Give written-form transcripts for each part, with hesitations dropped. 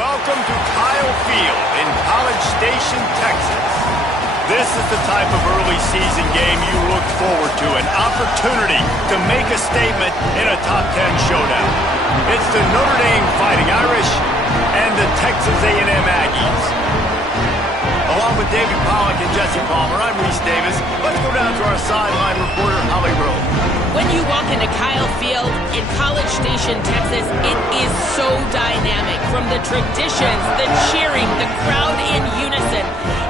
welcome to Kyle Field in College Station, Texas. This is the type of early season game you look forward to, an opportunity to make a statement in a top 10 showdown. It's the Notre Dame Fighting Irish and the Texas A&M Aggies. Along with David Pollack and Jesse Palmer, I'm Reese Davis. Let's go down to our sideline reporter, Holly Rowe. When you walk into Kyle Field in College Station, Texas, it is so dynamic. From the traditions, the cheering, the crowd in unison,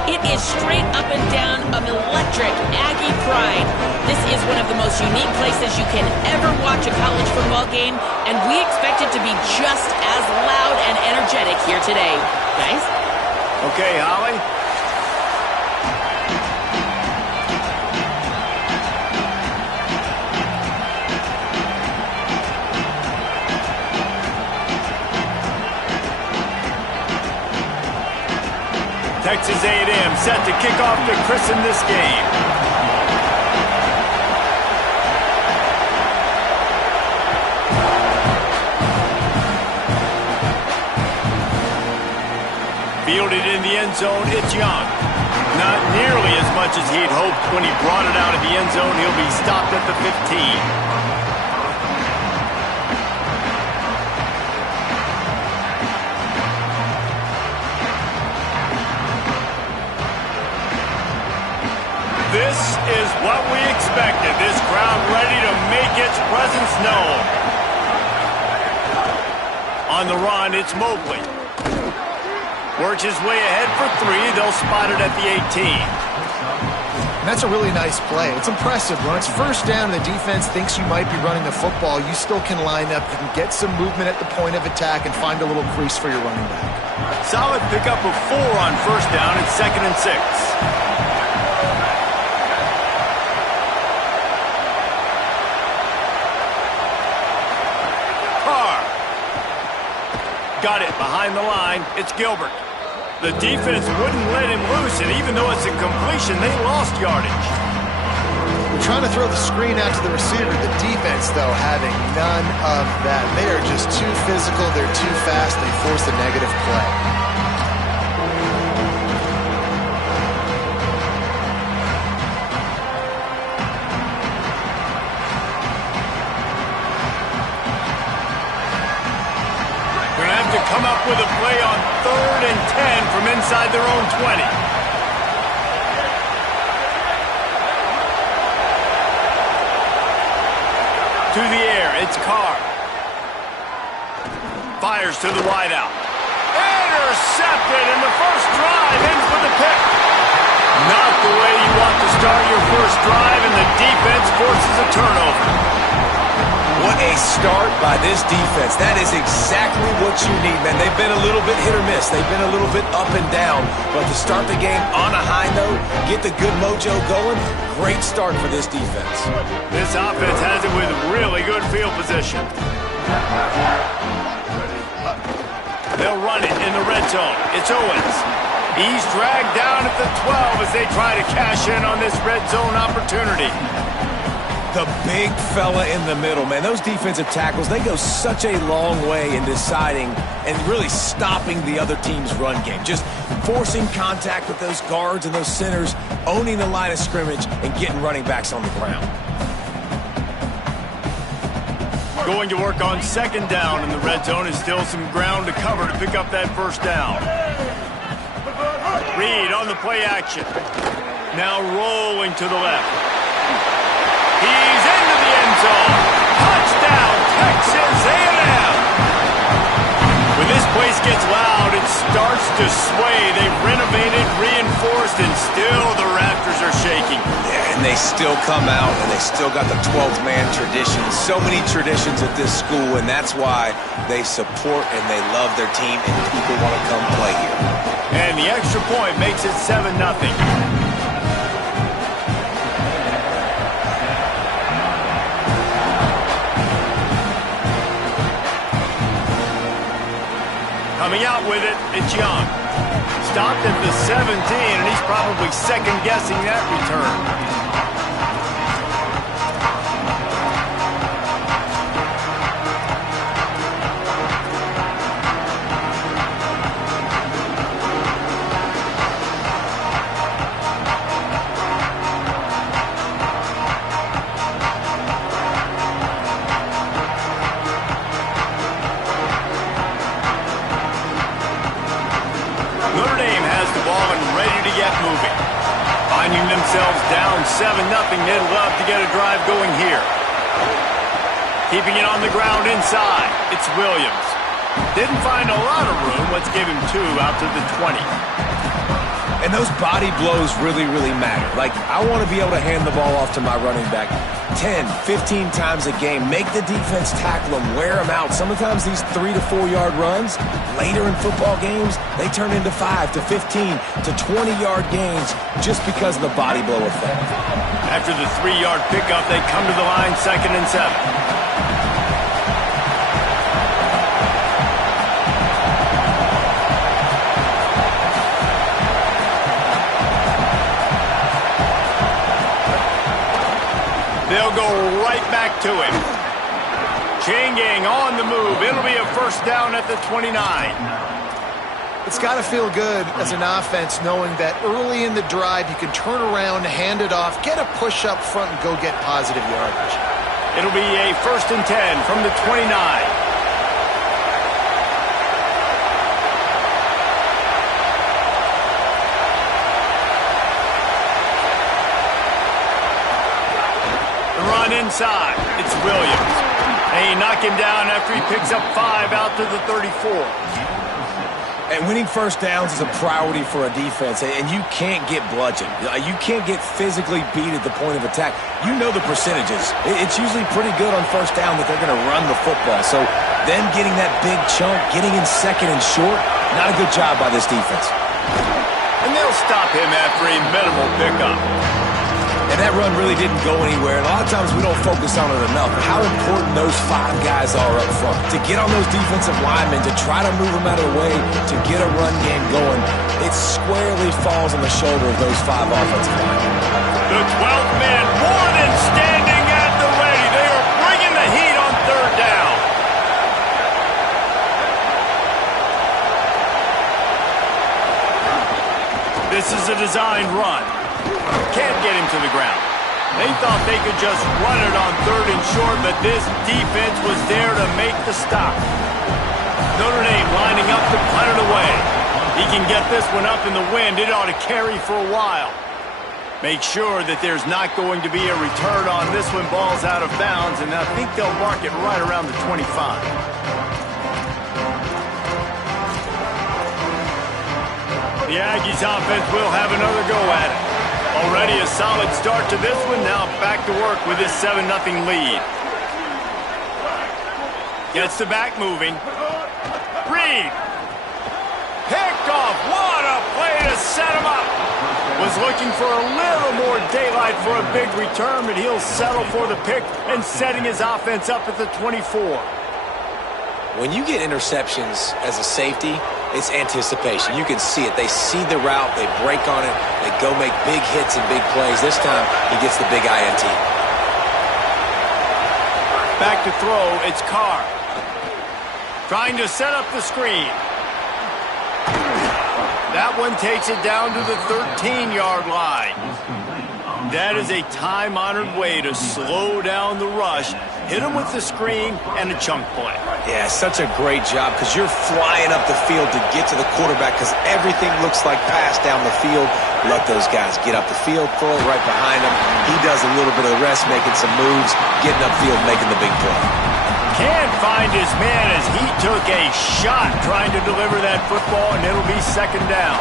it is straight up and down of electric Aggie pride. This is one of the most unique places you can ever watch a college football game, and we expect it to be just as loud and energetic here today. Guys? Okay, Holly. Texas A&M set to kick off to christen this game. Fielded in the end zone, it's Young. Not nearly as much as he'd hoped when he brought it out of the end zone. He'll be stopped at the 15. This is what we expected. This crowd ready to make its presence known. On the run, it's Mobley. Works his way ahead for three. They'll spot it at the 18. And that's a really nice play. It's impressive. When it's first down and the defense thinks you might be running the football, you still can line up. You can get some movement at the point of attack and find a little crease for your running back. Solid pickup of 4 on first down. It's 2nd and 6. Got it behind the line. It's Gilbert. The defense wouldn't let him loose, and even though it's a completion, they lost yardage. We're trying to throw the screen out to the receiver. The defense, though, having none of that. They are just too physical. They're too fast. They force a negative play. Come up with a play on 3rd and 10 from inside their own 20. To the air, it's Carr. Fires to the wideout. Intercepted, and the first drive ends with a pick. Not the way you want to start your first drive, and the defense forces a turnover. What a start by this defense. That is exactly what you need, man. They've been a little bit hit or miss. They've been a little bit up and down. But to start the game on a high note, get the good mojo going, great start for this defense. This offense has it with really good field position. They'll run it in the red zone. It's Owens. He's dragged down at the 12 as they try to cash in on this red zone opportunity. The big fella in the middle, man. Those defensive tackles, they go such a long way in deciding and really stopping the other team's run game. Just forcing contact with those guards and those centers, owning the line of scrimmage, and getting running backs on the ground. Going to work on 2nd down in the red zone. Is still some ground to cover to pick up that first down. Reed on the play action. Now rolling to the left. He's into the end zone. Touchdown, Texas A&M. When this place gets loud, it starts to sway. They've renovated, reinforced, and still the rafters are shaking. Yeah, and they still come out, and they still got the 12th man tradition. So many traditions at this school, and that's why they support and they love their team, and people want to come play here. And the extra point makes it 7-0. Coming out with it, it's Young. Stopped at the 17, and he's probably second-guessing that return. Finding themselves down 7-0, they'd love to get a drive going here. Keeping it on the ground inside. It's Williams. Didn't find a lot of room. Let's give him 2 out to the 20. And those body blows really, really matter. Like, I want to be able to hand the ball off to my running back 10, 15 times a game. Make the defense tackle them, wear them out. Sometimes these 3 to 4 yard runs, later in football games, they turn into 5 to 15 to 20-yard gains just because of the body blow effect. After the 3-yard pickup, they come to the line 2nd and 7. They'll go right back to him. Chain gang on the move. It'll be a first down at the 29. It's got to feel good as an offense knowing that early in the drive you can turn around, hand it off, get a push up front, and go get positive yardage. It'll be a 1st and 10 from the 29. Inside, it's Williams. They knock him down after he picks up 5 out to the 34. And winning first downs is a priority for a defense, and you can't get bludgeoned. You can't get physically beat at the point of attack. You know the percentages. It's usually pretty good on first down that they're going to run the football. So them getting that big chunk, getting in 2nd and short, not a good job by this defense. And they'll stop him after a minimal pickup. And that run really didn't go anywhere. And a lot of times we don't focus on it enough. How important those 5 guys are up front. To get on those defensive linemen, to try to move them out of the way, to get a run game going, it squarely falls on the shoulder of those 5 offensive linemen. The 12th man more than standing at the ready. They are bringing the heat on 3rd down. This is a designed run. Can't get him to the ground. They thought they could just run it on 3rd and short, but this defense was there to make the stop. Notre Dame lining up to punt it away. He can get this one up in the wind. It ought to carry for a while. Make sure that there's not going to be a return on this one. Ball's out of bounds, and I think they'll mark it right around the 25. The Aggies offense will have another go at it. Already a solid start to this one. Now back to work with this 7-0 lead. Gets the back moving. Reed. Picked off. What a play to set him up. Was looking for a little more daylight for a big return, but he'll settle for the pick and setting his offense up at the 24. When you get interceptions as a safety, it's anticipation. You can see it. They see the route. They break on it. They go make big hits and big plays. This time, he gets the big INT. Back to throw. It's Carr. Trying to set up the screen. That one takes it down to the 13-yard line. That is a time-honored way to slow down the rush. Hit him with the screen and a chunk play. Yeah, such a great job because you're flying up the field to get to the quarterback because everything looks like pass down the field. Let those guys get up the field, throw it right behind him. He does a little bit of the rest, making some moves, getting upfield, making the big play. Can't find his man as he took a shot trying to deliver that football, and it'll be 2nd down.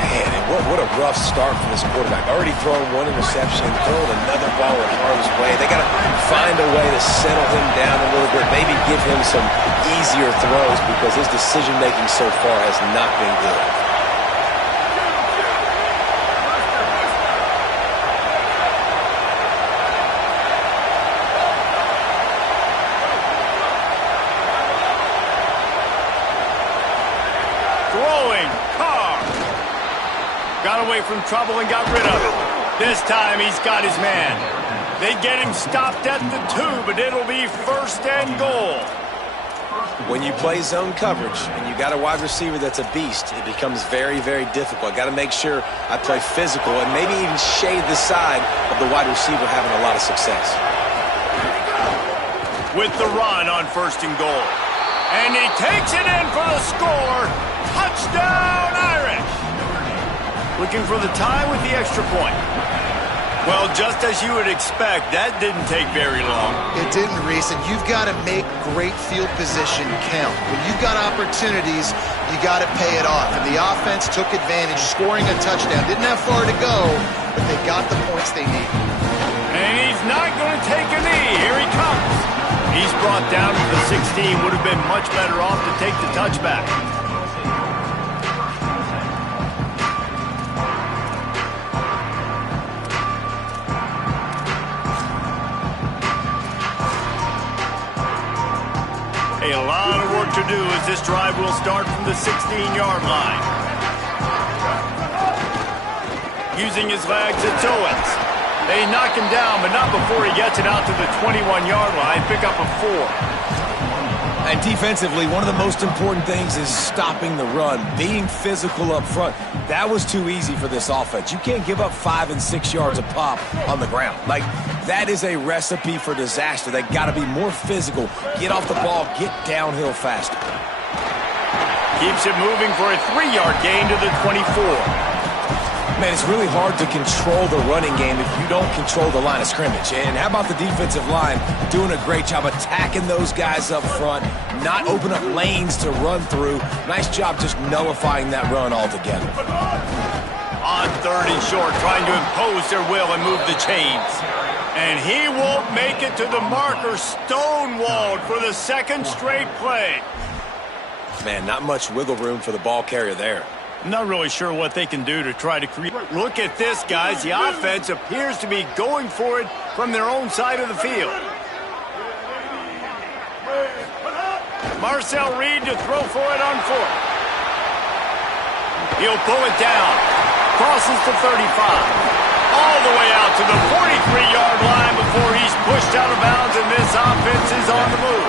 Man, and what a rough start for this quarterback. Already throwing 1 interception, throwing another ball in harm's way. They got to find a way to settle him down a little bit, maybe give him some easier throws because his decision-making so far has not been good. Got away from trouble and got rid of it. This time he's got his man. They get him stopped at the 2, but it'll be 1st and goal. When you play zone coverage and you got a wide receiver that's a beast, it becomes very, very difficult. I got to make sure I play physical and maybe even shade the side of the wide receiver having a lot of success. With the run on 1st and goal. And he takes it in for the score. Touchdown, Irish. looking for the tie with the extra point. Well, just as you would expect, that didn't take very long. It didn't, Reese, and you've got to make great field position count. When you've got opportunities, you got to pay it off. And the offense took advantage, scoring a touchdown. Didn't have far to go, but they got the points they needed. And he's not going to take a knee. Here he comes. He's brought down to the 16. Would have been much better off to take the touchback. A lot of work to do as this drive will start from the 16-yard line. Using his legs, it's Owens. They knock him down, but not before he gets it out to the 21-yard line. Pick up a 4. And defensively, one of the most important things is stopping the run, being physical up front. That was too easy for this offense. You can't give up 5 and 6 yards a pop on the ground. Like, that is a recipe for disaster. They got to be more physical, get off the ball, get downhill faster. Keeps it moving for a 3-yard gain to the 24. Man, it's really hard to control the running game if you don't control the line of scrimmage. And how about the defensive line doing a great job attacking those guys up front, not open up lanes to run through. Nice job just nullifying that run altogether. On 3rd and short, trying to impose their will and move the chains. And he won't make it to the marker, stonewalled for the 2nd straight play. Man, not much wiggle room for the ball carrier there. I'm not really sure what they can do to try to create. Look at this, guys. The offense appears to be going for it from their own side of the field. Marcel Reed to throw for it on 4th. He'll pull it down. Crosses to 35. All the way out to the 43-yard line before he's pushed out of bounds, and this offense is on the move.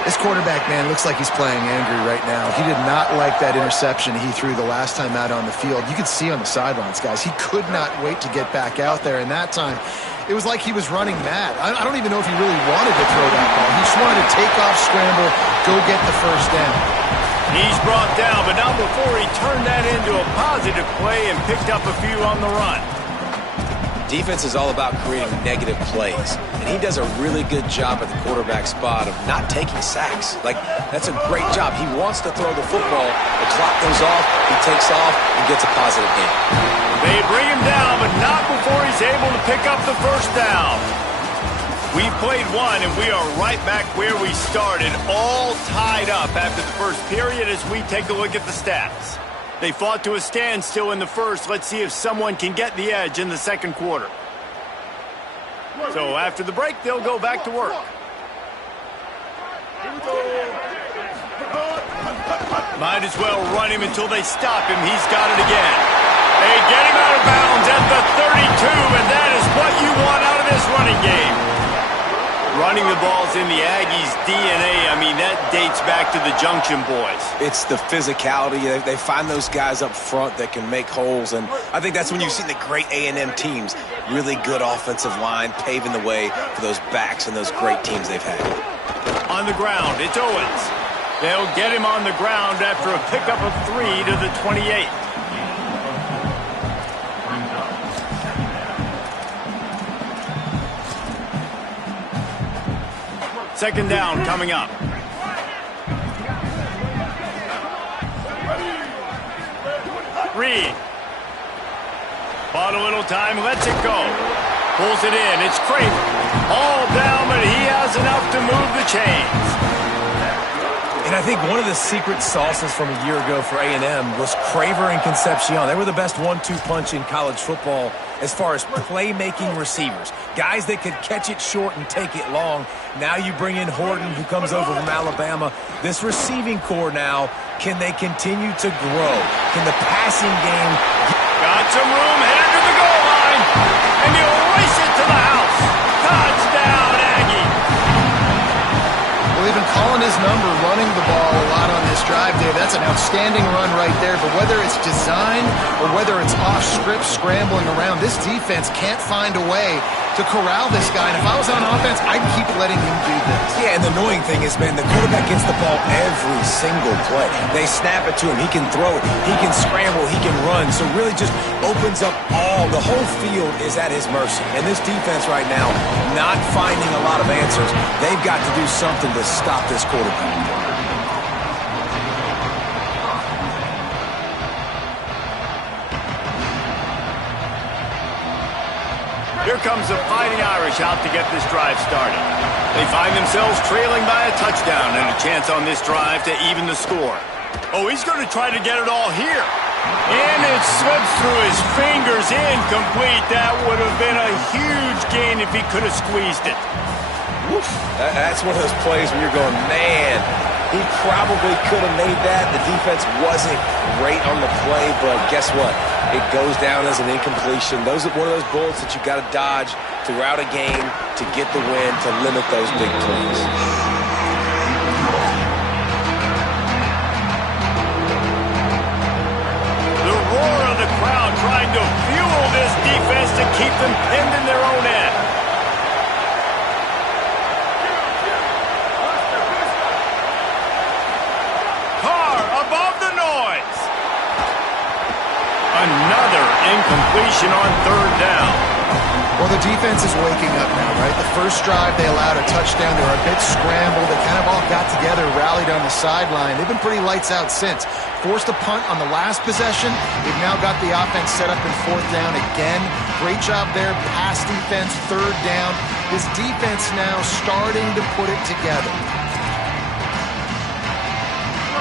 This quarterback, man, looks like he's playing angry right now. He did not like that interception he threw the last time out on the field. You could see on the sidelines, guys, he could not wait to get back out there. And that time, it was like he was running mad. I don't even know if he really wanted to throw that ball. He just wanted to take off, scramble, go get the first down. He's brought down, but not before he turned that into a positive play and picked up a few on the run. Defense is all about creating negative plays, and he does a really good job at the quarterback spot of not taking sacks. Like, that's a great job. He wants to throw the football. The clock goes off, he takes off, and gets a positive gain. They bring him down, but not before he's able to pick up the first down. We've played one, and we are right back where we started, all tied up after the first period as we take a look at the stats. They fought to a standstill in the first. Let's see if someone can get the edge in the 2nd quarter. So after the break, they'll go back to work. Might as well run him until they stop him. He's got it again. They get him out of bounds at the 32, and that is what you want out of this running game. Running the ball's in the Aggies' DNA. I mean, that dates back to the Junction boys. It's the physicality. They find those guys up front that can make holes, and I think that's when you see the great A&M teams. Really good offensive line, paving the way for those backs and those great teams they've had. On the ground, it's Owens. They'll get him on the ground after a pickup of 3 to the 28. Second down coming up. Reed. Bought a little time, lets it go. Pulls it in, it's Craven. All down, but he has enough to move the chains. And I think one of the secret sauces from a year ago for A&M was Craver and Concepcion. They were the best 1-2 punch in college football as far as playmaking receivers. Guys that could catch it short and take it long. Now you bring in Horton, who comes over from Alabama. This receiving core now, can they continue to grow? Can the passing game... Got some room, headed to the goal line, and he'll race it to the house. Touchdown, Aggie. Well, they've been calling his number, running the ball a lot on this drive, Dave. That's That's an outstanding run right there, but whether it's design or whether it's off script scrambling around, this defense can't find a way to corral this guy. And if I was on offense, I'd keep letting him do this. Yeah, and the annoying thing is, man, the quarterback gets the ball every single play. They snap it to him. He can throw it. He can scramble. He can run. So really just opens up the whole field is at his mercy. And this defense right now, not finding a lot of answers. They've got to do something to stop this quarterback. Here comes the Fighting Irish out to get this drive started. They find themselves trailing by a touchdown and a chance on this drive to even the score. Oh, he's going to try to get it all here. And it slips through his fingers, incomplete. That would have been a huge gain if he could have squeezed it. Oof. That's one of those plays where you're going, man, he probably could have made that. The defense wasn't great on the play, but guess what? It goes down as an incompletion. Those are one of those bullets that you got to dodge throughout a game to get the win, to limit those big plays. The roar of the crowd trying to fuel this defense to keep them pinned in their own end. Another incompletion on third down. Well, the defense is waking up now, right? The first drive, they allowed a touchdown. They were a bit scrambled. They kind of all got together, rallied on the sideline. They've been pretty lights out since. Forced a punt on the last possession. They've now got the offense set up in fourth down again. Great job there. Pass defense, third down. This defense now starting to put it together.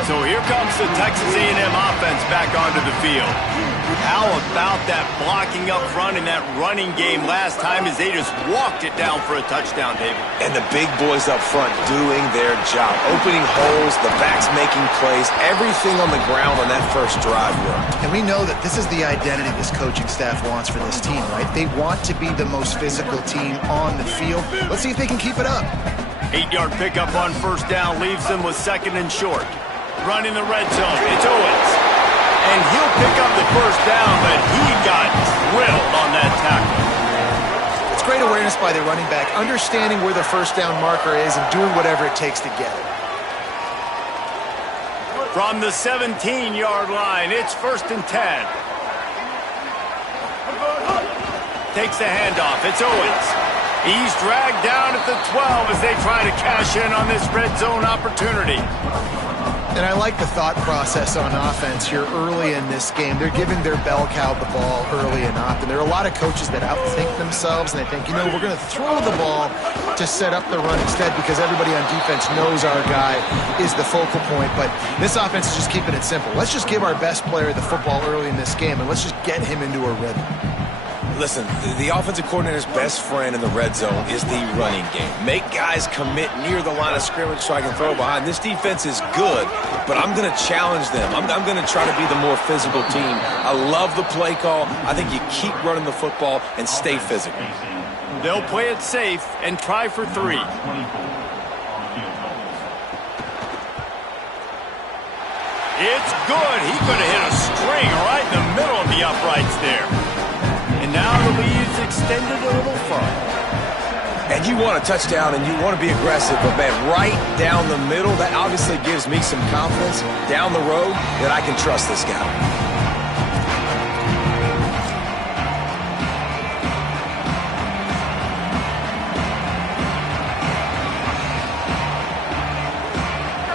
So here comes the Texas A&M offense back onto the field. How about that blocking up front in that running game last time as they just walked it down for a touchdown, David? And the big boys up front doing their job. Opening holes, the backs making plays, everything on the ground on that first drive worked. And we know that this is the identity this coaching staff wants for this team, right? They want to be the most physical team on the field. Let's see if they can keep it up. 8-yard pickup on first down leaves them with second and short. Run in the red zone. It's Owens. And he'll pick up the first down, but he got drilled on that tackle. It's great awareness by the running back, understanding where the first down marker is and doing whatever it takes to get it. From the 17-yard line, it's first and 10. Takes the handoff. It's Owens. He's dragged down at the 12 as they try to cash in on this red zone opportunity. And I like the thought process on offense here early in this game. They're giving their bell cow the ball early and often. There are a lot of coaches that outthink themselves, and they think, you know, we're going to throw the ball to set up the run instead because everybody on defense knows our guy is the focal point. But this offense is just keeping it simple. Let's just give our best player the football early in this game, and let's just get him into a rhythm. Listen, the offensive coordinator's best friend in the red zone is the running game. Make guys commit near the line of scrimmage so I can throw behind. This defense is good, but I'm going to challenge them. I'm going to try to be the more physical team. I love the play call. I think you keep running the football and stay physical. They'll play it safe and try for 3. It's good. He could have hit a string right in the middle of the uprights there. And now the lead's extended a little further. And you want a touchdown and you want to be aggressive, but man, right down the middle, that obviously gives me some confidence down the road that I can trust this guy.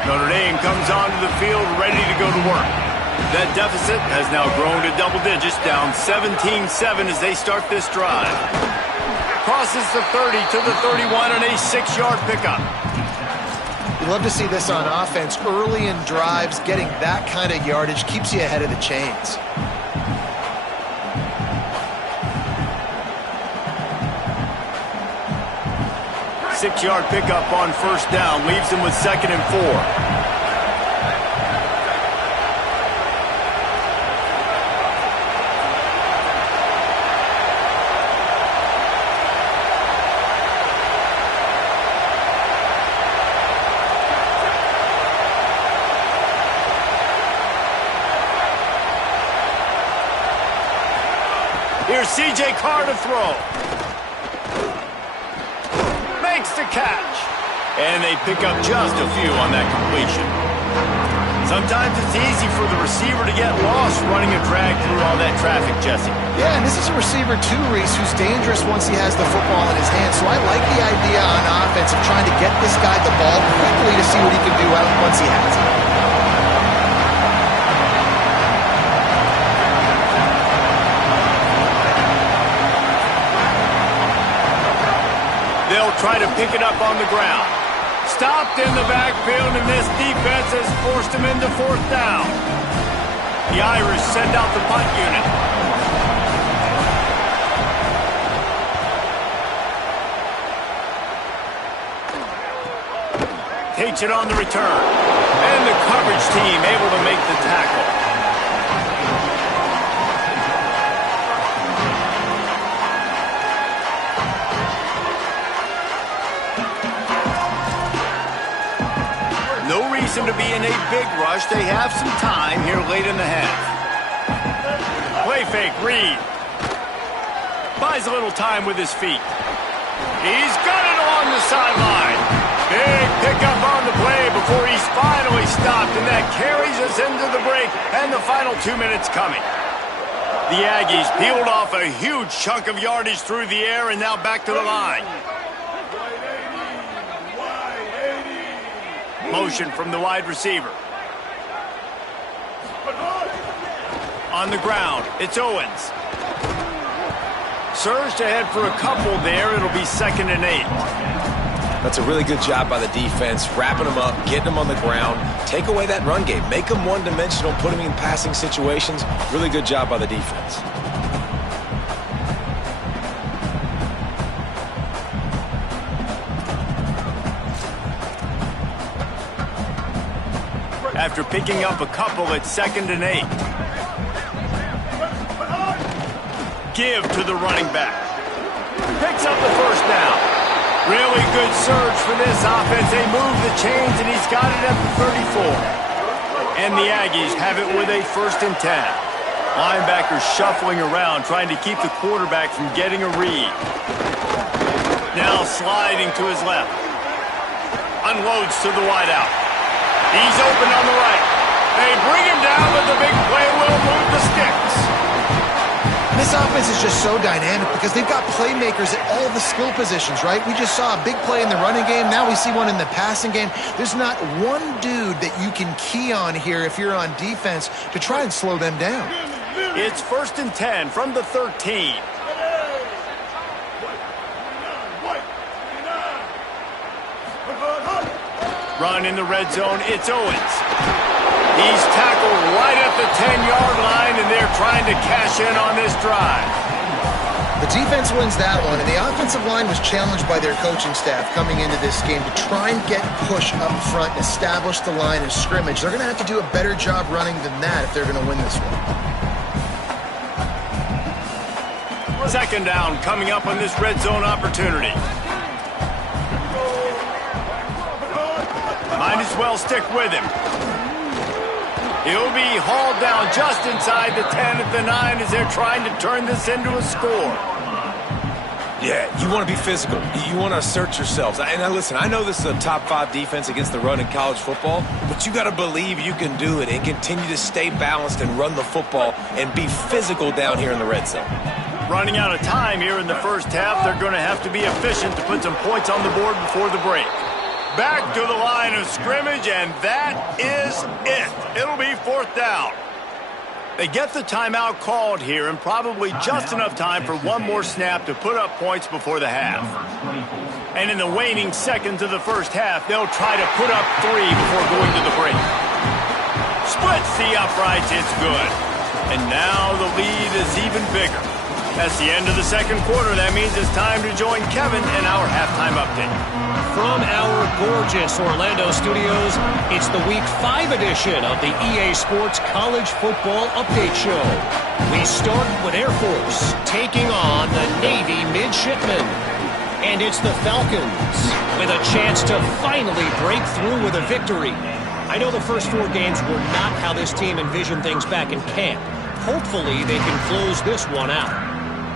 Notre Dame comes onto the field ready to go to work. That deficit has now grown to double digits, down 17-7 as they start this drive. Crosses the 30 to the 31 and a 6-yard pickup. You love to see this on offense. Early in drives, getting that kind of yardage keeps you ahead of the chains. Six-yard pickup on first down leaves them with second and 4. Here's C.J. Carr to throw. Makes the catch. And they pick up just a few on that completion. Sometimes it's easy for the receiver to get lost running a drag through all that traffic, Jesse. Yeah, and this is a receiver too, Reese, who's dangerous once he has the football in his hands. So I like the idea on offense of trying to get this guy the ball quickly to see what he can do once he has it. They'll try to pick it up on the ground. Stopped in the backfield, and this defense has forced him into fourth down. The Irish send out the punt unit. Takes it on the return. And the coverage team able to make the tackle. No reason to be in a big rush. They have some time here late in the half. Play fake, Reed. Buys a little time with his feet. He's got it on the sideline. Big pickup on the play before he's finally stopped, and that carries us into the break and the final 2 minutes coming. The Aggies peeled off a huge chunk of yardage through the air and now back to the line. Motion from the wide receiver. On the ground, it's Owens. Surged ahead for a couple there. It'll be 2nd and 8. That's a really good job by the defense, wrapping them up, getting them on the ground. Take away that run game. Make them one-dimensional, put them in passing situations. Really good job by the defense. After picking up a couple, it's 2nd and 8. Give to the running back. Picks up the first down. Really good surge for this offense. They move the chains, and he's got it at the 34. And the Aggies have it with a 1st and 10. Linebackers shuffling around, trying to keep the quarterback from getting a read. Now sliding to his left. Unloads to the wideout. He's open on the right. They bring him down, but the big play will move the sticks. This offense is just so dynamic because they've got playmakers at all the skill positions, right? We just saw a big play in the running game. Now we see one in the passing game. There's not one dude that you can key on here if you're on defense to try and slow them down. It's 1st and 10 from the 13. Run in the red zone, it's Owens. He's tackled right at the 10-yard line, and they're trying to cash in on this drive. The defense wins that one, and the offensive line was challenged by their coaching staff coming into this game to try and get push up front and establish the line of scrimmage. They're going to have to do a better job running than that if they're going to win this one. 2nd down coming up on this red zone opportunity. Might as well stick with him. He'll be hauled down just inside the 10 at the 9 as they're trying to turn this into a score. Yeah, you want to be physical. You want to assert yourselves. And now listen, I know this is a top 5 defense against the run in college football, but you got to believe you can do it and continue to stay balanced and run the football and be physical down here in the red zone. Running out of time here in the first half, they're going to have to be efficient to put some points on the board before the break. Back to the line of scrimmage, and that is it. It'll be 4th down. They get the timeout called here, and probably just enough time for one more snap to put up points before the half. And in the waning seconds of the first half, they'll try to put up 3 before going to the break. Splits the uprights, it's good. And now the lead is even bigger. That's the end of the 2nd quarter. That means it's time to join Kevin in our halftime update. From our gorgeous Orlando studios, it's the Week 5 edition of the EA Sports College Football Update Show. We start with Air Force taking on the Navy Midshipmen. And it's the Falcons with a chance to finally break through with a victory. I know the first 4 games were not how this team envisioned things back in camp. Hopefully they can close this one out.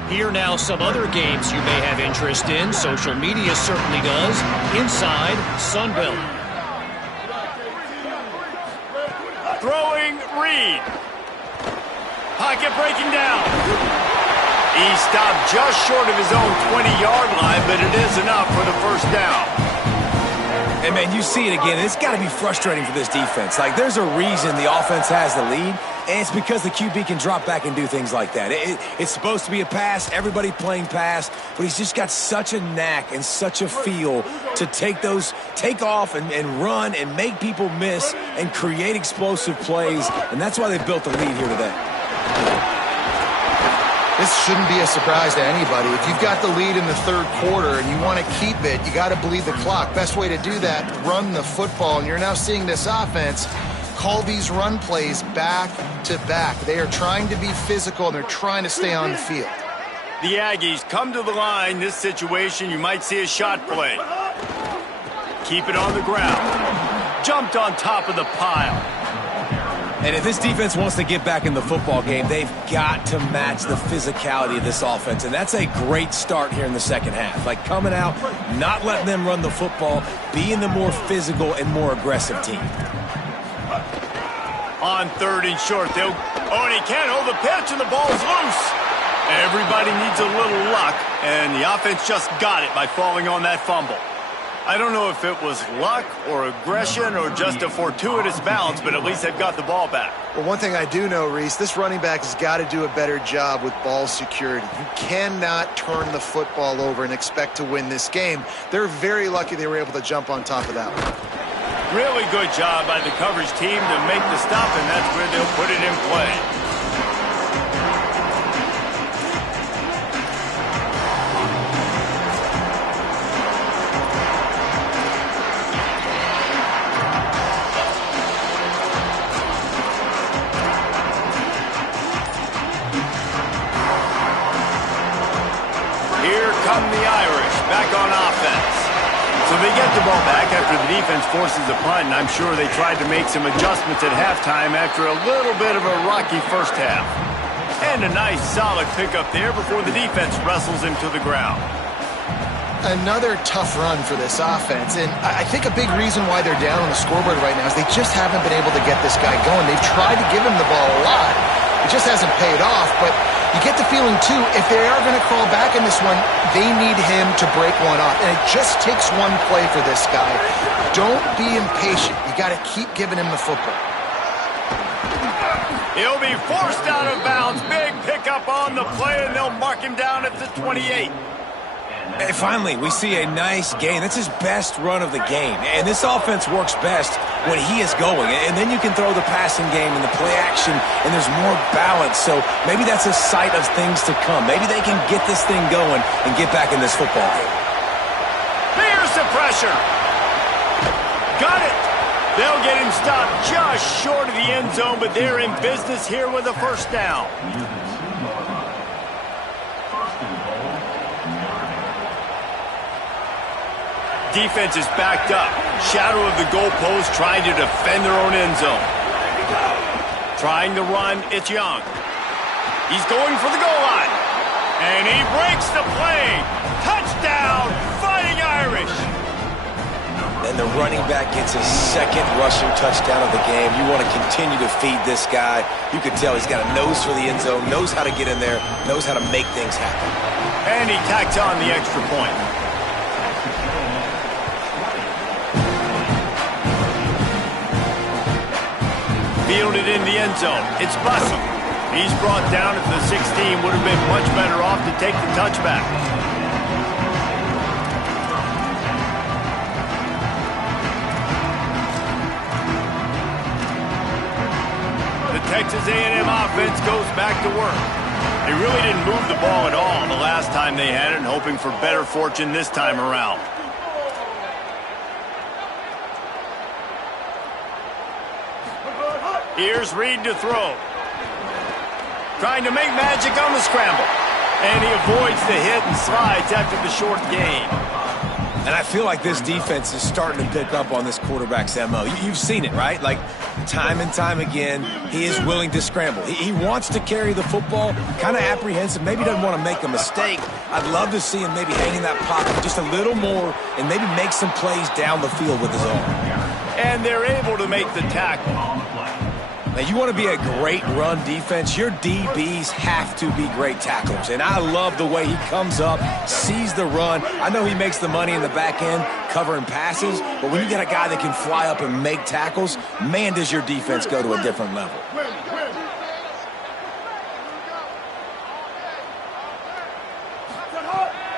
Here now some other games you may have interest in. Social media certainly does. Inside Sunbelt. Throwing Reed. Pocket breaking down. He stopped just short of his own 20-yard line, but it is enough for the first down. And, man, you see it again. It's got to be frustrating for this defense. Like, there's a reason the offense has the lead, and it's because the QB can drop back and do things like that. It's supposed to be a pass, everybody playing pass, but he's just got such a knack and such a feel to take off and run and make people miss and create explosive plays, and that's why they've built the lead here today. This shouldn't be a surprise to anybody. If you've got the lead in the third quarter and you want to keep it, you got to bleed the clock. Best way to do that, run the football. And you're now seeing this offense call these run plays back to back. They are trying to be physical, and they're trying to stay on the field. The Aggies come to the line. This situation, you might see a shot play. Keep it on the ground. Jumped on top of the pile. And if this defense wants to get back in the football game, they've got to match the physicality of this offense. And that's a great start here in the second half. Like, coming out, not letting them run the football, being the more physical and more aggressive team. On 3rd and short, and he can't hold the pitch, and the ball's loose. Everybody needs a little luck, and the offense just got it by falling on that fumble. I don't know if it was luck or aggression or just a fortuitous bounce, but at least they've got the ball back. Well, one thing I do know, Reese, this running back has got to do a better job with ball security. You cannot turn the football over and expect to win this game. They're very lucky they were able to jump on top of that one. Really good job by the coverage team to make the stop, and that's where they'll put it in play. Come the Irish back on offense. So they get the ball back after the defense forces a punt, and I'm sure they tried to make some adjustments at halftime after a little bit of a rocky first half. And a nice solid pickup there before the defense wrestles him to the ground. Another tough run for this offense, and I think a big reason why they're down on the scoreboard right now is they just haven't been able to get this guy going. They've tried to give him the ball a lot. It just hasn't paid off, but you get the feeling, too, if they are going to crawl back in this one, they need him to break one off. And it just takes one play for this guy. Don't be impatient. You got to keep giving him the football. He'll be forced out of bounds. Big pickup on the play, and they'll mark him down at the 28. And finally, we see a nice gain. That's his best run of the game. And this offense works best when he is going. And then you can throw the passing game and the play action, and there's more balance. So maybe that's a sight of things to come. Maybe they can get this thing going and get back in this football game. Here's the pressure. Got it. They'll get him stopped just short of the end zone, but they're in business here with a first down. Defense is backed up. Shadow of the goalpost, trying to defend their own end zone. Trying to run, it's Young. He's going for the goal line. And he breaks the play. Touchdown, Fighting Irish. And the running back gets his second rushing touchdown of the game. You want to continue to feed this guy. You can tell he's got a nose for the end zone, knows how to get in there, knows how to make things happen. And he tacks on the extra point. Fielded in the end zone. It's Bussey. He's brought down at the 16. Would have been much better off to take the touchback. The Texas A&M offense goes back to work. They really didn't move the ball at all the last time they had it, hoping for better fortune this time around. Here's Reed to throw. Trying to make magic on the scramble. And he avoids the hit and slides after the short gain. And I feel like this defense is starting to pick up on this quarterback's MO. You've seen it, right? Like, time and time again, he is willing to scramble. He wants to carry the football, kind of apprehensive, maybe doesn't want to make a mistake. I'd love to see him maybe hang in that pocket just a little more and maybe make some plays down the field with his arm. And they're able to make the tackle. Now, you want to be a great run defense, your DBs have to be great tacklers. And I love the way he comes up, sees the run. I know he makes the money in the back end covering passes, but when you get a guy that can fly up and make tackles, man, does your defense go to a different level.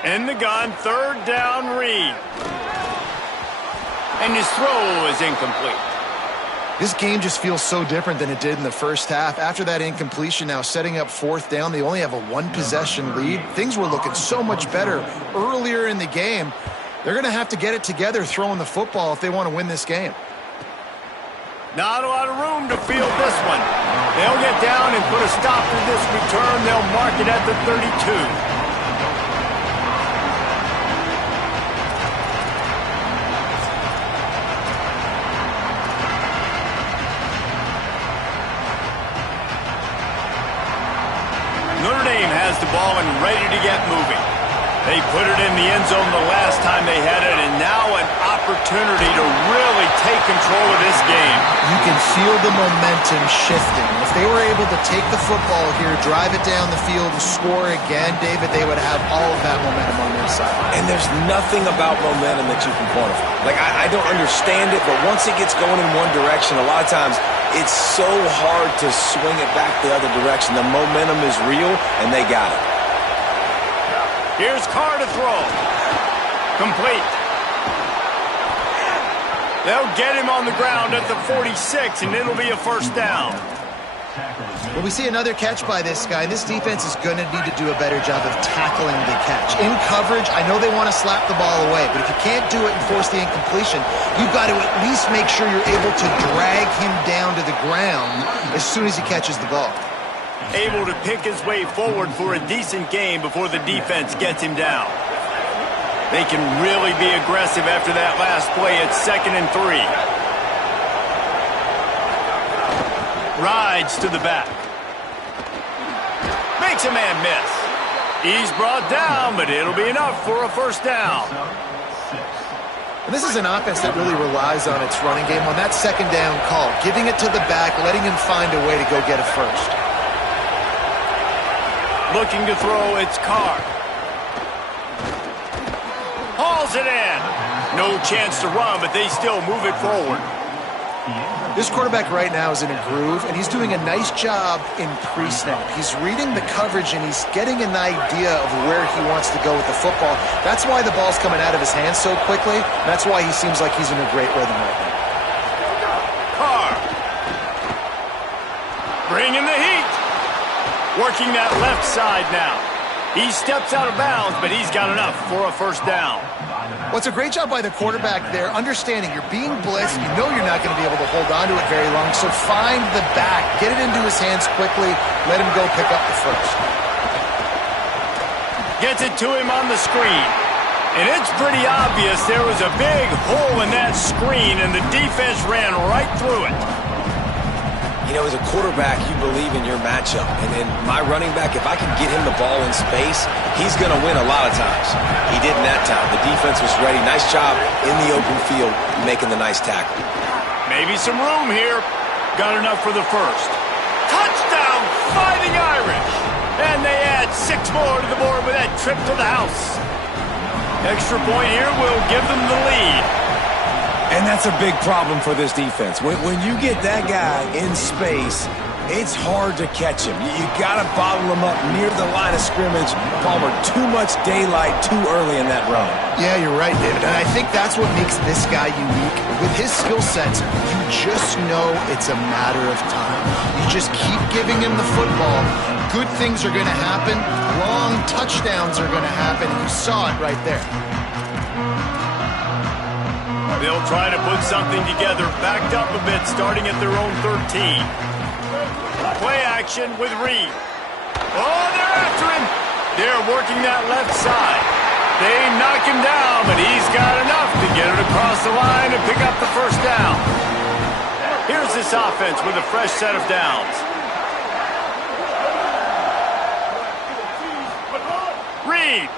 In the gun, third down, Reed. And his throw is incomplete. This game just feels so different than it did in the first half. After that incompletion, now setting up fourth down, they only have a one-possession lead. Things were looking so much better earlier in the game. They're going to have to get it together throwing the football if they want to win this game. Not a lot of room to field this one. They'll get down and put a stop to this return. They'll mark it at the 32. Notre Dame has the ball and ready to get moving. They put it in the end zone the last time they had it, and now an opportunity to really take control of this game. You can feel the momentum shifting. If they were able to take the football here, drive it down the field, and score again, David, they would have all of that momentum on their side. And there's nothing about momentum that you can quantify. Like, I don't understand it, but once it gets going in one direction, a lot of times it's so hard to swing it back the other direction. The momentum is real, and they got it. Here's Carr to throw. Complete. They'll get him on the ground at the 46, and it'll be a first down. Well, we see another catch by this guy. This defense is going to need to do a better job of tackling the catch. In coverage, I know they want to slap the ball away, but if you can't do it and force the incompletion, you've got to at least make sure you're able to drag him down to the ground as soon as he catches the ball. Able to pick his way forward for a decent game before the defense gets him down. They can really be aggressive after that last play at 2nd and 3. Rides to the back. Makes a man miss. He's brought down, but it'll be enough for a first down. And this is an offense that really relies on its running game on that second down call, giving it to the back, letting him find a way to go get a first. Looking to throw, it's Carr. Hauls it in. No chance to run, but they still move it forward. This quarterback right now is in a groove, and he's doing a nice job in pre-snap. He's reading the coverage, and he's getting an idea of where he wants to go with the football. That's why the ball's coming out of his hands so quickly. That's why he seems like he's in a great rhythm right now. Carr. Bringing the heat. Working that left side now. He steps out of bounds, but he's got enough for a first down. Well, it's a great job by the quarterback there, understanding you're being blitzed. You know you're not going to be able to hold on to it very long, so find the back. Get it into his hands quickly. Let him go pick up the first. Gets it to him on the screen. And it's pretty obvious there was a big hole in that screen, and the defense ran right through it. You know, as a quarterback, you believe in your matchup. And my running back, if I can get him the ball in space, he's going to win a lot of times. He didn't that time. The defense was ready. Nice job in the open field making the nice tackle. Maybe some room here. Got enough for the first. Touchdown, Fighting Irish. And they add 6 more to the board with that trip to the house. Extra point here will give them the lead. And that's a big problem for this defense. When you get that guy in space, it's hard to catch him. You got to bottle him up near the line of scrimmage. Palmer, too much daylight too early in that run. Yeah, you're right, David. And I think that's what makes this guy unique. With his skill sets, you just know it's a matter of time. You just keep giving him the football. Good things are going to happen. Long touchdowns are going to happen. And you saw it right there. They'll try to put something together, backed up a bit, starting at their own 13. Play action with Reed. Oh, they're after him. They're working that left side. They knock him down, but he's got enough to get it across the line and pick up the first down. Here's this offense with a fresh set of downs. Reed.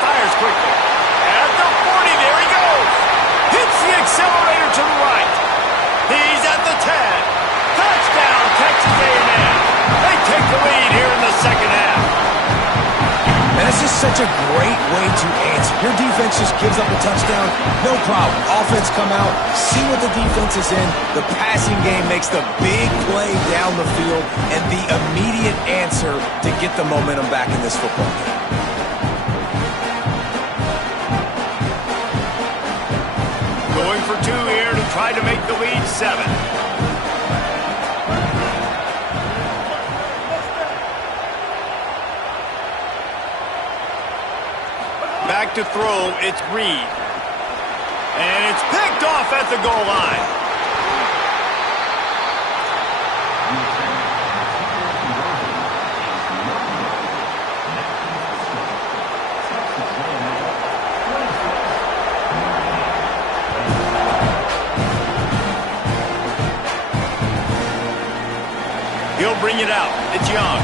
Fires quickly. At the 40, there he goes. Hits the accelerator to the right. He's at the 10. Touchdown, Texas A&M. They take the lead here in the second half. And it's just such a great way to answer. Your defense just gives up a touchdown, no problem. Offense come out, see what the defense is in. The passing game makes the big play down the field and the immediate answer to get the momentum back in this football game. Going for two here to try to make the lead 7. Back to throw, it's Reed. And it's picked off at the goal line. He'll bring it out. It's Young.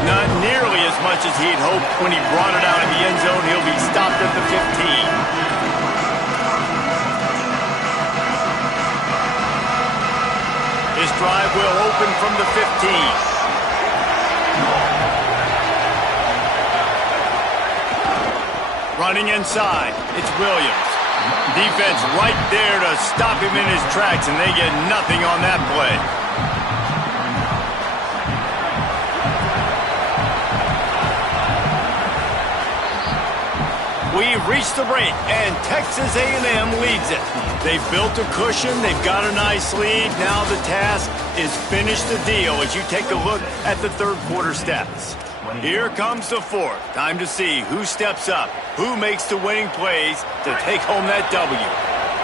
Not nearly as much as he'd hoped when he brought it out in the end zone. He'll be stopped at the 15. His drive will open from the 15. Running inside, it's Williams. Defense right there to stop him in his tracks, and they get nothing on that play. We've reached the break, and Texas A&M leads it. They've built a cushion. They've got a nice lead. Now the task is finish the deal as you take a look at the third quarter stats. Here comes the fourth. Time to see who steps up, who makes the winning plays to take home that W.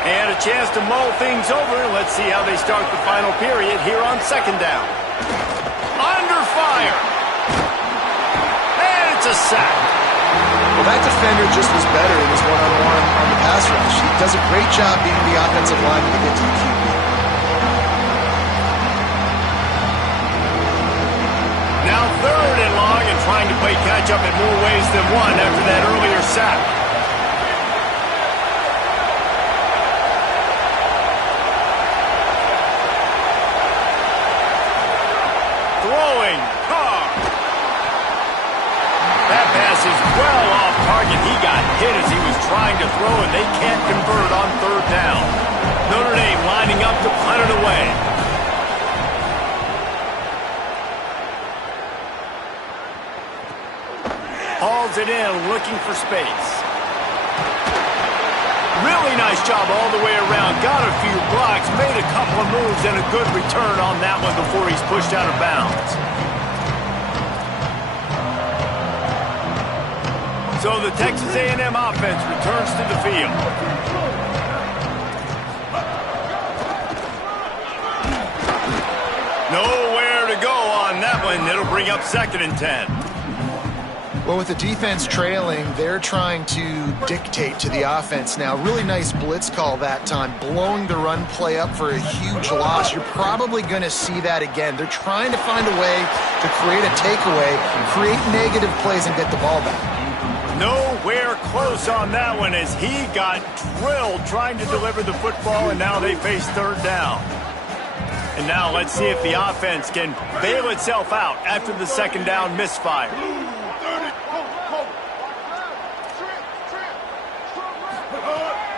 And a chance to mull things over. Let's see how they start the final period here on second down. Under fire. And it's a sack. Well, that defender just was better in his one-on-one on the pass rush. He does a great job beating the offensive line to get to the QB. Now third and long and trying to play catch-up in more ways than one after that earlier sack. Throwing. That pass is well off target. He got hit as he was trying to throw, and they can't convert on third down. Notre Dame lining up to punt it away. Hauls it in, looking for space. Really nice job all the way around. Got a few blocks, made a couple of moves, and a good return on that one before he's pushed out of bounds. So the Texas A&M offense returns to the field. Nowhere to go on that one. It'll bring up 2nd and 10. Well, with the defense trailing, they're trying to dictate to the offense now. Really nice blitz call that time, blowing the run play up for a huge loss. You're probably going to see that again. They're trying to find a way to create a takeaway, create negative plays, and get the ball back. Nowhere close on that one as he got drilled trying to deliver the football, and now they face third down. And now let's see if the offense can bail itself out after the second down misfire.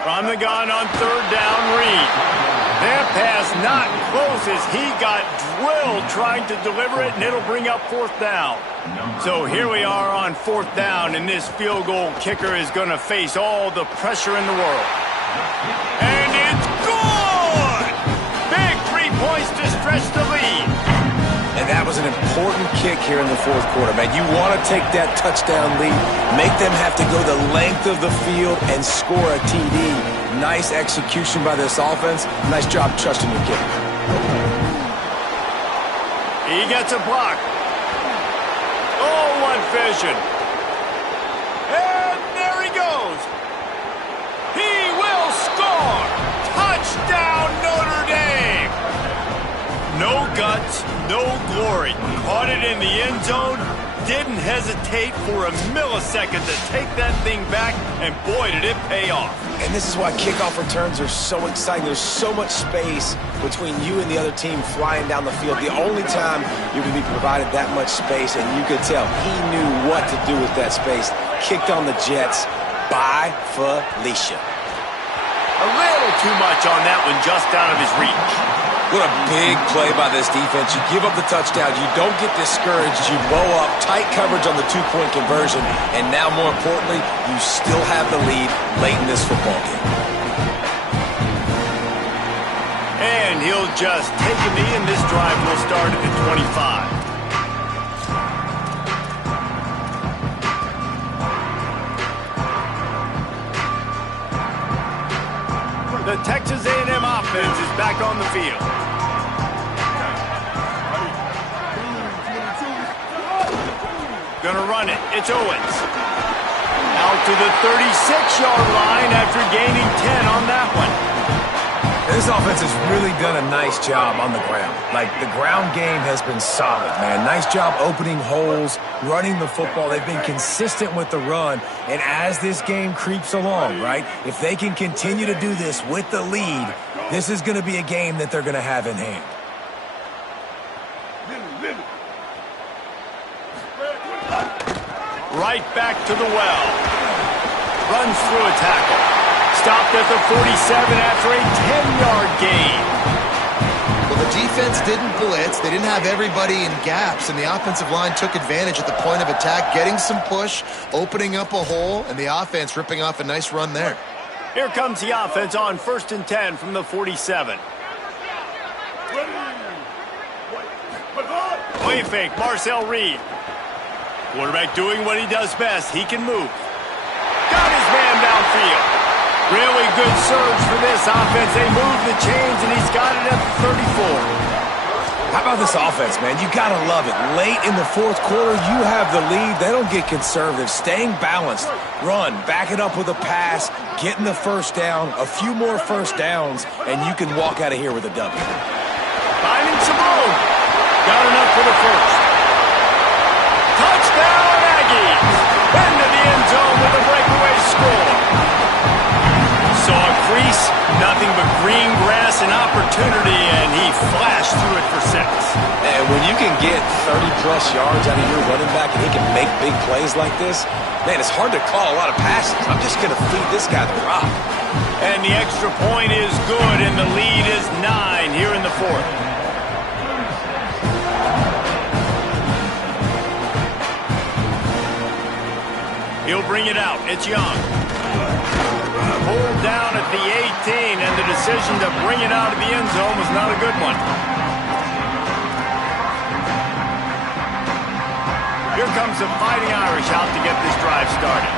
From the gun on third down, Reed. That pass not close as he got drilled trying to deliver it, and it'll bring up 4th down. So here we are on 4th down, and this field goal kicker is going to face all the pressure in the world. And it's good! Big 3 points to stretch the lead. And that was an important kick here in the fourth quarter, man. You want to take that touchdown lead, make them have to go the length of the field and score a TD. Nice execution by this offense. Nice job trusting your kicker. He gets a block. Oh, what vision. And there he goes. He will score. Touchdown, Notre Dame. No guts, no glory. Caught it in the end zone. Didn't hesitate for a millisecond to take that thing back, and boy, did it pay off. And this is why kickoff returns are so exciting. There's so much space between you and the other team flying down the field. The only time you're going to be provided that much space, and you could tell he knew what to do with that space. Kicked on the Jets by Felicia. A little too much on that one, just out of his reach. What a big play by this defense. You give up the touchdown. You don't get discouraged. You bow up. Tight coverage on the two-point conversion. And now, more importantly, you still have the lead late in this football game. And he'll just take a knee, and this drive will start at the 25. The Texas A&M offense is back on the field. Gonna run it. It's Owens. Out to the 36-yard line after gaining 10 on that one. This offense has really done a nice job on the ground. Like, the ground game has been solid, man. Nice job opening holes, running the football. They've been consistent with the run. And as this game creeps along, right, if they can continue to do this with the lead, this is going to be a game that they're going to have in hand. Right back to the well. Runs through a tackle. Stopped at the 47 after a 10-yard gain. Well, the defense didn't blitz. They didn't have everybody in gaps, and the offensive line took advantage at the point of attack, getting some push, opening up a hole, and the offense ripping off a nice run there. Here comes the offense on 1st and 10 from the 47. Play fake, Marcel Reed. Quarterback doing what he does best. He can move. Got his man downfield. Really good surge for this offense. They move the chains, and he's got it at the 34. How about this offense, man? You got to love it. Late in the fourth quarter, you have the lead. They don't get conservative. Staying balanced. Run. Back it up with a pass. Getting the first down. A few more first downs, and you can walk out of here with a W. Finding some room. Got enough for the first. Touchdown, Aggies. Into the end zone with a breakaway score. Saw a crease, nothing but green grass and opportunity, and he flashed through it for 6. And when you can get 30-plus yards out of your running back and he can make big plays like this, man, it's hard to call a lot of passes. I'm just going to feed this guy the rock. And the extra point is good, and the lead is 9 here in the fourth. He'll bring it out. It's Young. Pulled down at the 18, and the decision to bring it out of the end zone was not a good one. Here comes the Fighting Irish out to get this drive started.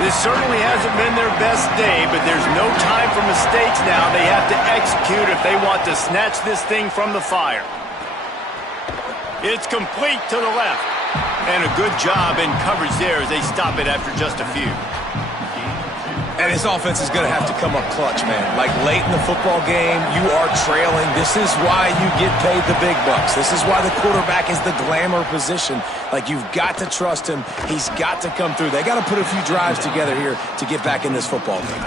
This certainly hasn't been their best day, but there's no time for mistakes now. They have to execute if they want to snatch this thing from the fire. It's complete to the left. And a good job in coverage there as they stop it after just a few. And his offense is going to have to come up clutch, man. Like, late in the football game, you are trailing. This is why you get paid the big bucks. This is why the quarterback is the glamour position. Like, you've got to trust him. He's got to come through. They got to put a few drives together here to get back in this football game.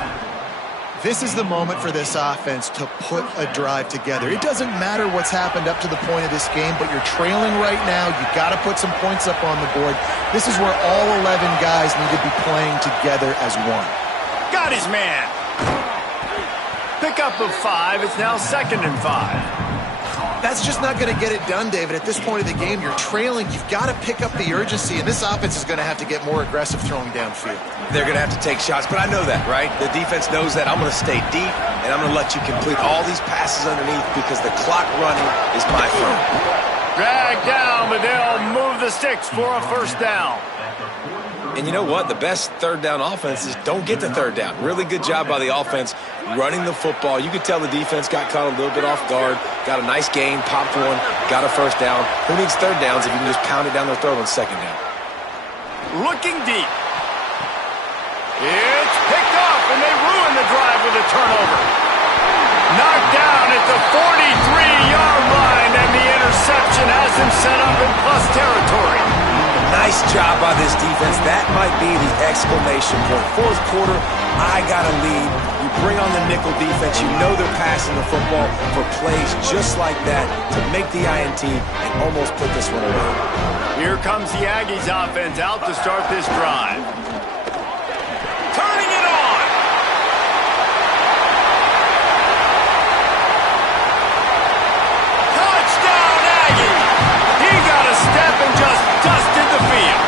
This is the moment for this offense to put a drive together. It doesn't matter what's happened up to the point of this game, but you're trailing right now. You got to put some points up on the board. This is where all 11 guys need to be playing together as one. Got his man. Pickup of 5. It's now 2nd and 5. That's just not going to get it done, David. At this point of the game, you're trailing. You've got to pick up the urgency, and this offense is going to have to get more aggressive throwing downfield. They're going to have to take shots, but I know that, right? The defense knows that. I'm going to stay deep, and I'm going to let you complete all these passes underneath because the clock running is my friend. Dragged down, but they'll move the sticks for a first down. And you know what? The best third down offense is don't get the third down. Really good job by the offense running the football. You could tell the defense got caught a little bit off guard, got a nice gain, popped one, got a first down. Who needs third downs if you can just pound it down their throat on 2nd down? looking deep. It's picked off, and they ruin the drive with a turnover. Knocked down at the 43-yard line, and the interception has him set up in plus territory. Nice job by this defense. That might be the exclamation point. Fourth quarter, I got a lead. You bring on the nickel defense. You know they're passing the football for plays just like that to make the INT and almost put this one away. Here comes the Aggies offense out to start this drive. Turning it on. Touchdown, Aggie. He got a step and just dusted the field.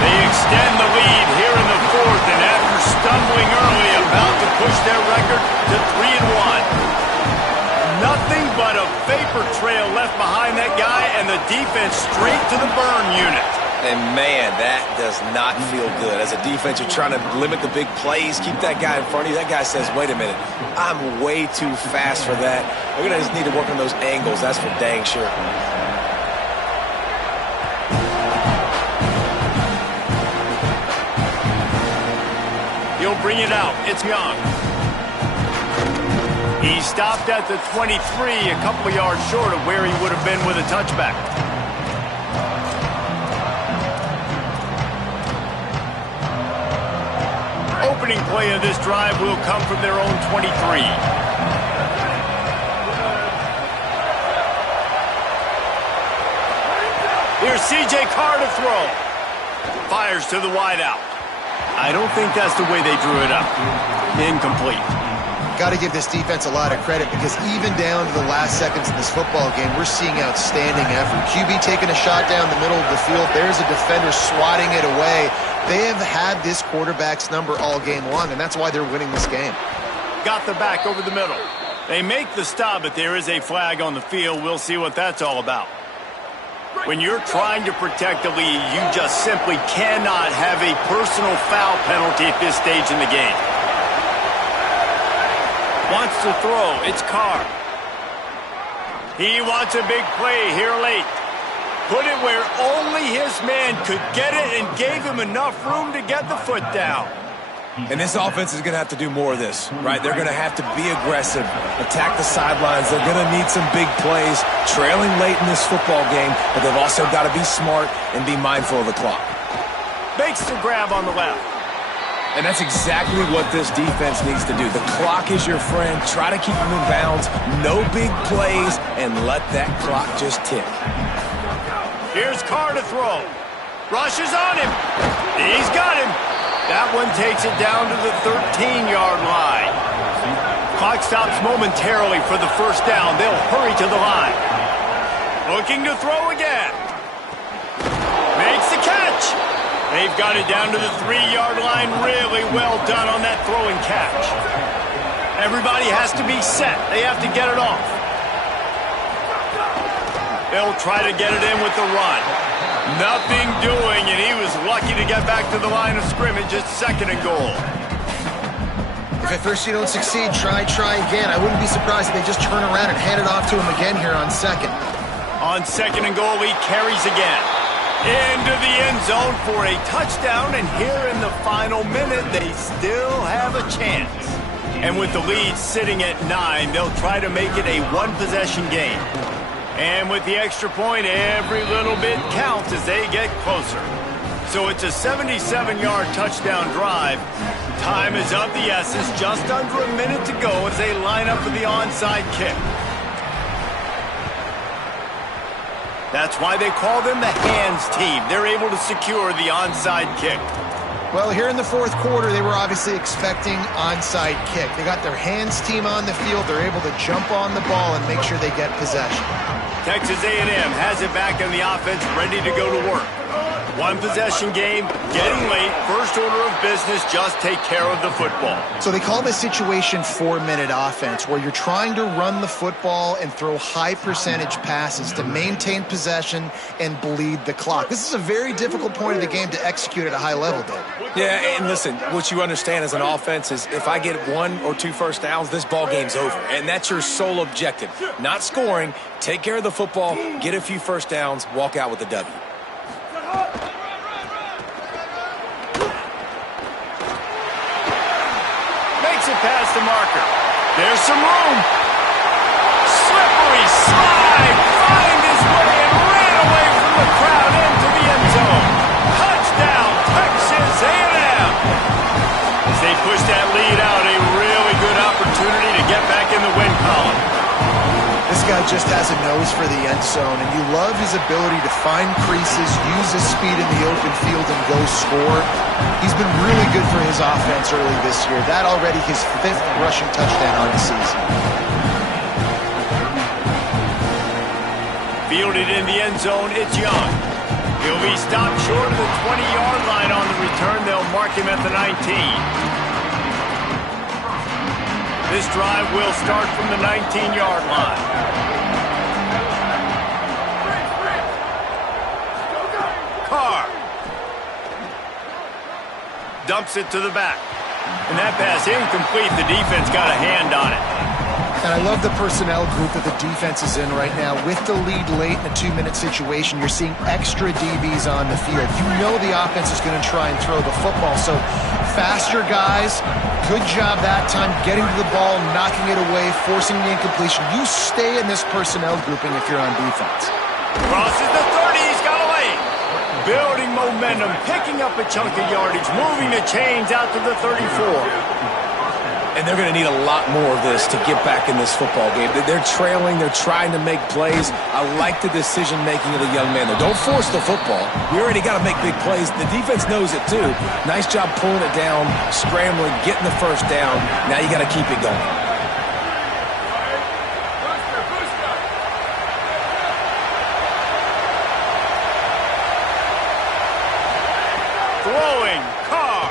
They extend the lead here in the fourth, and after stumbling early, about to push their record to 3-1. Nothing but a vapor trail left behind that guy, and the defense straight to the burn unit. And, man, that does not feel good. As a defense, you're trying to limit the big plays, keep that guy in front of you. That guy says, wait a minute, I'm way too fast for that. We're going to just need to work on those angles. That's for dang sure. He'll bring it out. It's Young. He stopped at the 23, a couple of yards short of where he would have been with a touchback. Opening play of this drive will come from their own 23. Here's C.J. Carr to throw. Fires to the wideout. I don't think that's the way they drew it up. Incomplete. Got to give this defense a lot of credit because even down to the last seconds in this football game, we're seeing outstanding effort. QB taking a shot down the middle of the field. There's a defender swatting it away. They have had this quarterback's number all game long, and that's why they're winning this game. Got the back over the middle. They make the stop, but there is a flag on the field. We'll see what that's all about. When you're trying to protect the lead, you just simply cannot have a personal foul penalty at this stage in the game. Wants to throw. It's Carr. He wants a big play here late. Put it where only his man could get it and gave him enough room to get the foot down. And this offense is going to have to do more of this, right? They're going to have to be aggressive, attack the sidelines. They're going to need some big plays, trailing late in this football game, but they've also got to be smart and be mindful of the clock. Makes the grab on the left. And that's exactly what this defense needs to do. The clock is your friend. Try to keep them in bounds. No big plays, and let that clock just tick. Here's Carr to throw. Rushes on him. He's got him. That one takes it down to the 13-yard line. Clock stops momentarily for the first down. They'll hurry to the line. Looking to throw again. Makes the catch. They've got it down to the 3-yard line. Really well done on that throw and catch. Everybody has to be set. They have to get it off. They'll try to get it in with the run. Nothing doing, and he was lucky to get back to the line of scrimmage at 2nd and goal. If at first you don't succeed, try again. I wouldn't be surprised if they just turn around and hand it off to him again here on 2nd. On 2nd and goal, he carries again. Into the end zone for a touchdown, and here in the final minute, they still have a chance. And with the lead sitting at 9, they'll try to make it a one-possession game. And with the extra point, every little bit counts as they get closer. So it's a 77-yard touchdown drive. Time is of the essence, just under a minute to go as they line up for the onside kick. That's why they call them the hands team. They're able to secure the onside kick. Well, here in the fourth quarter, they were obviously expecting onside kick. They got their hands team on the field. They're able to jump on the ball and make sure they get possession. Texas A&M has it back in the offense, ready to go to work. One possession game, getting late, first order of business, just take care of the football. So they call this situation 4-minute offense, where you're trying to run the football and throw high percentage passes to maintain possession and bleed the clock. This is a very difficult point of the game to execute at a high level, Dave. Yeah, and listen, what you understand as an offense is if I get 1 or 2 first downs, this ball game's over. And that's your sole objective. Not scoring, take care of the football, get a few first downs, walk out with a W. past the marker. There's some room. Slippery slide. Find his way and ran away from the crowd into the end zone. Touchdown, Texas A&M. As they push that lead out, a really good opportunity to get back in the win column. This guy just has a nose for the end zone, and you love his ability to find creases, use his speed in the open field, and go score. He's been really good for his offense early this year. That already his 5th rushing touchdown on the season. Fielded in the end zone, it's Young. He'll be stopped short of the 20-yard line on the return. They'll mark him at the 19. This drive will start from the 19-yard line. Carr dumps it to the back. And that pass incomplete. The defense got a hand on it. And I love the personnel group that the defense is in right now. With the lead late in a 2-minute situation, you're seeing extra DBs on the field. You know the offense is going to try and throw the football. So faster guys, good job that time getting to the ball, knocking it away, forcing the incompletion. You stay in this personnel grouping if you're on defense. Crosses the 30, he's got away. Building momentum, picking up a chunk of yardage, moving the chains out to the 34. And they're going to need a lot more of this to get back in this football game. They're trailing. They're trying to make plays. I like the decision-making of the young man. Don't force the football. We already got to make big plays. The defense knows it, too. Nice job pulling it down, scrambling, getting the first down. Now you got to keep it going. Throwing, Carr.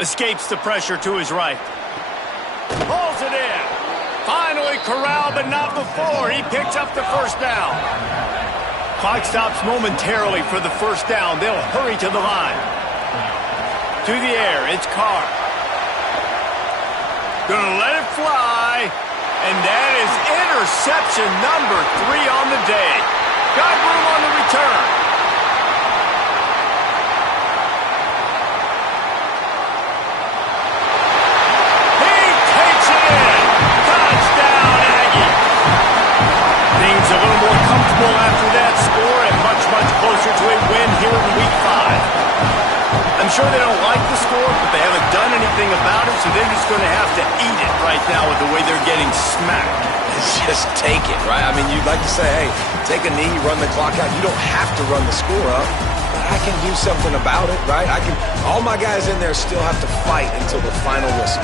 Escapes the pressure to his right. Pulls it in. Finally corralled, but not before. He picks up the first down. Clock stops momentarily for the first down. They'll hurry to the line. To the air, it's Carr. Gonna let it fly. And that is interception number 3 on the day. Got room on the return. A little more comfortable after that score and much, much closer to a win here in Week 5. I'm sure they don't like the score, but they haven't done anything about it, so they're just going to have to eat it right now with the way they're getting smacked. Just take it, right? I mean, you'd like to say, hey, take a knee, run the clock out. You don't have to run the score up, but I can do something about it, right? All my guys in there still have to fight until the final whistle.